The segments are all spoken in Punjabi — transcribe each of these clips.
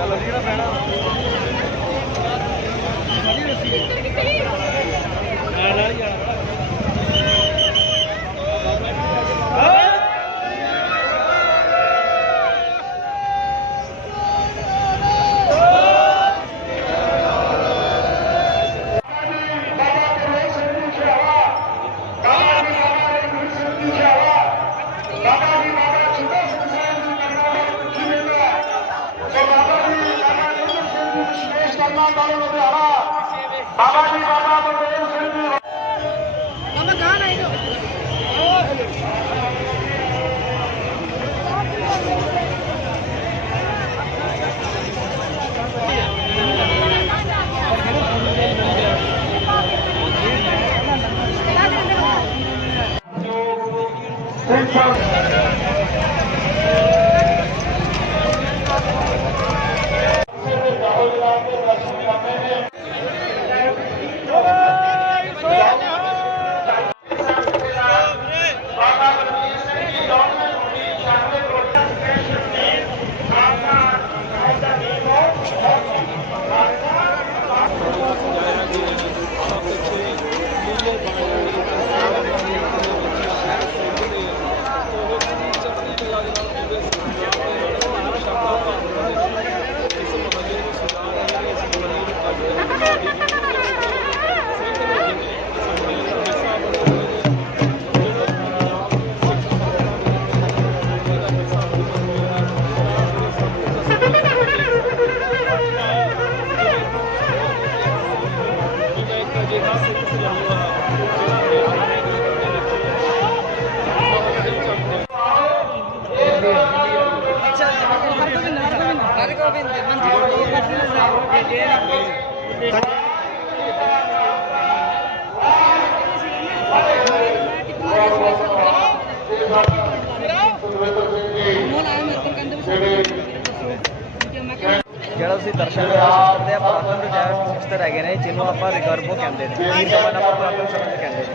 ਚਲੋ ਜੀ ਪੈਣਾ। ਬਾਬਾ ਜੀ ਬਾਬਾ ਬਲਦੇਵ ਸਿੰਘ ਜੀ ਜਿਹੜਾ ਤੁਸੀਂ ਦਰਸ਼ਨ ਕਰ ਸਕਦੇ ਜਿਹੜਾ ਤੁਸੀਂ ਦਰਸ਼ਨ ਕਰਦੇ ਹੈਗੇ ਆਪਾਂ ਰਿਗਰਬੋ অবস্থায় আগে নেই চিনু আপার গর্ব ক্যান্ডিডেট ক্যান্ডিডেট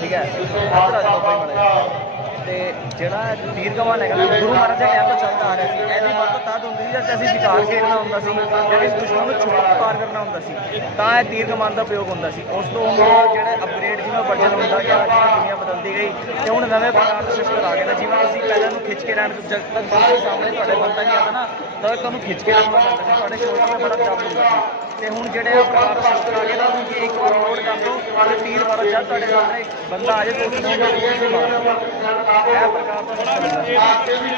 ঠিক আছে? আচ্ছা, আচ্ছা, ਤੇ ਜਿਹੜਾ ਤੀਰ ਕਮਨ ਹੈਗਾ ਗੁਰੂ ਮਹਾਰਾਜ ਦੇ ਟਾਈਮ ਤੋਂ ਚੱਲਦਾ ਆ ਰਿਹਾ ਸੀ। ਇਹਦੀ ਵਰਤੋਂ ਤਦ ਹੁੰਦੀ ਸੀ ਜਦ ਅਸੀਂ ਸ਼ਿਕਾਰ ਖੇਡਣਾ ਹੁੰਦਾ ਸੀ, ਜਦ ਦੁਸ਼ਮਣ ਨੂੰ ਛੁਪਾ ਪਾਰ ਕਰਨਾ ਹੁੰਦਾ ਸੀ, ਤਾਂ ਇਹ ਤੀਰ ਕਮਾਨ ਦਾ ਪ੍ਰਯੋਗ ਹੁੰਦਾ ਸੀ। ਉਸ ਤੋਂ ਹੁਣ ਜਿਹੜੇ ਅਪਗ੍ਰੇਡ ਜਿਵੇਂ ਵਰਜਨ ਹੁੰਦਾ ਗਿਆ ਦੁਨੀਆ ਬਦਲਦੀ ਗਈ ਤੇ ਹੁਣ ਨਵੇਂ ਪ੍ਰਕਾਰ ਦੇ ਸਿਸਟਰ ਆ ਗਏ ਨੇ। ਜਿਵੇਂ ਅਸੀਂ ਪਹਿਲਾਂ ਨੂੰ ਖਿੱਚ ਕੇ ਰਹਿਣ ਜਦ ਤੱਕ ਤੁਹਾਡੇ ਸਾਹਮਣੇ ਤੁਹਾਡੇ ਬੰਦਾ ਨਹੀਂ ਆਦਾ ਨਾ ਤਾਂ ਤੁਹਾਨੂੰ ਖਿੱਚ ਕੇ ਰੱਖਣਾ ਪੈਂਦਾ ਸੀ। ਤੁਹਾਡੇ ਸ਼ੋਲਡਰ ਤੇ ਬੜਾ ਚਾਪ ਹੁੰਦਾ ਸੀ। ਤੇ ਹੁਣ ਜਿਹੜੇ ਆ ਪ੍ਰਕਾਰ ਆ ਗਏ ਨਾ, ਤੁਸੀਂ ਇੱਕ ਵਾਰ ਲੋਡ ਕਰ ਦਿਓ ਤੇ ਤੀਰ ਵਾਰ ਜਦ ਤੁਹਾਡੇ ਸਾਹਮਣੇ ਬੰਦਾ ਆ ਜਾਏ ਤੁਸੀਂ Obrigado.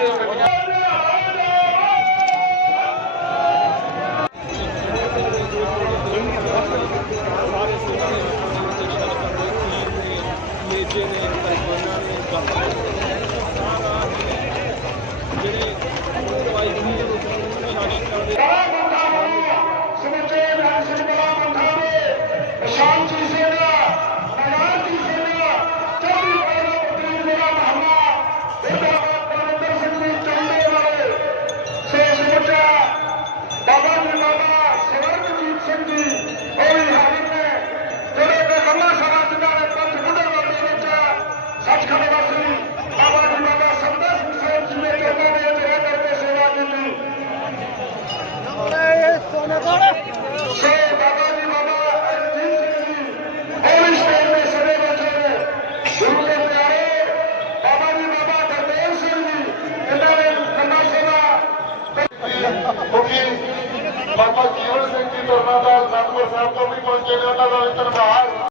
ਸਾਹਿਬ ਤੋਂ ਵੀ ਪਹੁੰਚੇ ਨੇ ਉਹਨਾਂ ਦਾ ਵੀ ਧੰਨਵਾਦ।